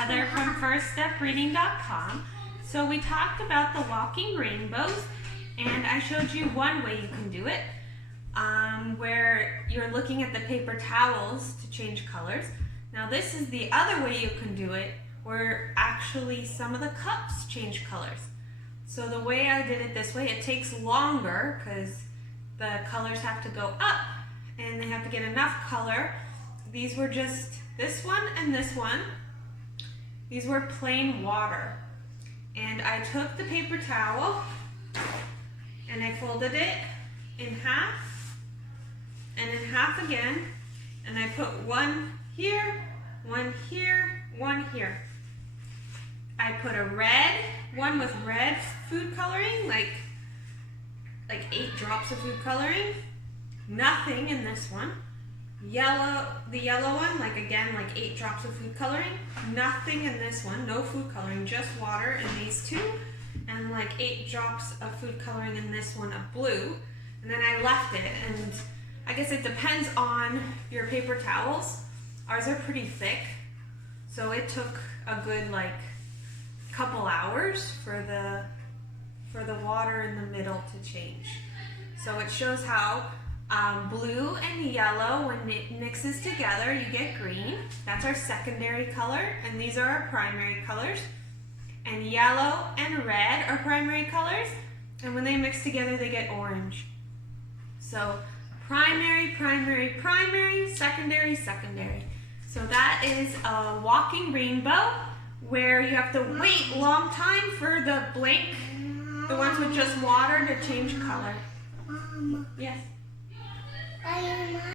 Heather from firststepreading.com. So we talked about the walking rainbows, and I showed you one way you can do it, where you're looking at the paper towels to change colors. Now this is the other way you can do it, where actually some of the cups change colors. So the way I did it this way, it takes longer because the colors have to go up and they have to get enough color. These were just this one and this one. These were plain water. And I took the paper towel and I folded it in half and in half again, and I put one here, one here, one here. I put a red, one with red food coloring, like 8 drops of food coloring. Nothing in this one. Yellow, the yellow one, like 8 drops of food coloring. Nothing in this one, no food coloring, just water in these two. And like 8 drops of food coloring in this one of blue. And then I left it, and I guess it depends on your paper towels. Ours are pretty thick, so it took a good couple hours for the water in the middle to change. So it shows how blue and yellow, when it mixes together, you get green. That's our secondary color, and these are our primary colors. And yellow and red are primary colors, and when they mix together, they get orange. So primary, primary, primary, secondary, secondary. So that is a walking rainbow, where you have to wait a long time for the blank, the ones with just water, to change color. Mama. Yes?